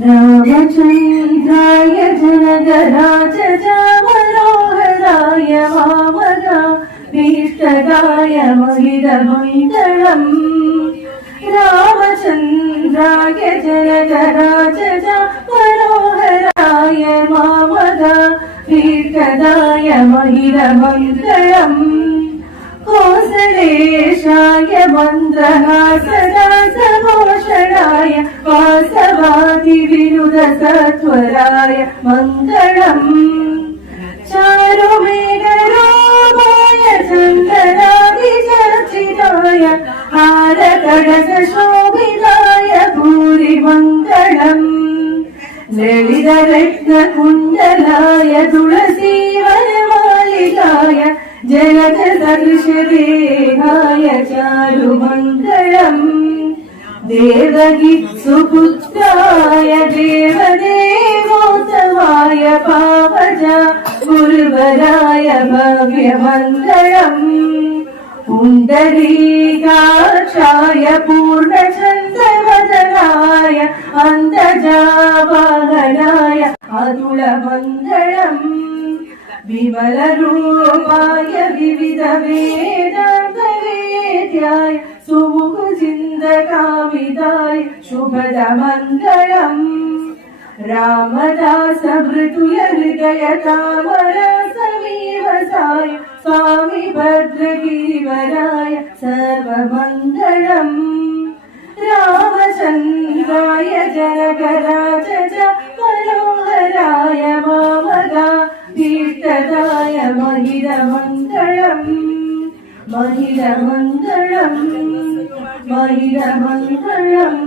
रामचन्द्राय Janakraj Manoharrai वामगाभीष्टदाय महितमङ्गलम् रामचन्द्राय Janakraj Manoharrai वामगाभीष्टदाय महितमङ्गलम् कौसलेशाय मन्द्रहासदासभूषणाय वासवादिविनुतसत्वराय Mangalam चारुमेघरामाय चन्दनादिचर्चिताय हारकड़कशोभिताय भूरिमङ्गलम् ललितरत्नकुण्डलाय तुलसीवनमालिकाय जगदसदृशदेहाय चारुमङ्गलम् Devaki सुपुत्राय देवदेवोत्सवाय पावजा गुरुवराय भव्यमङ्गलम् पुण्डरीकाक्षाय पूर्णचन्द्रवदनाय अन्तजावाहनाय अतुलमङ्गलम् विमलरूपाय विविधवेदान्तवेद्याय सुमुखचिन्दकामिदाय शुभदमङ्गलम् रामदासभृतुलहृदयतामरसमीवसाय Swami भद्रगीवराय सर्वमङ्गलम् रामचन्द्राय Janakraj Manoharrai वामगाभीष्टदाय महितमङ्गलम् महितमङ्गलम् महितमङ्गलम्।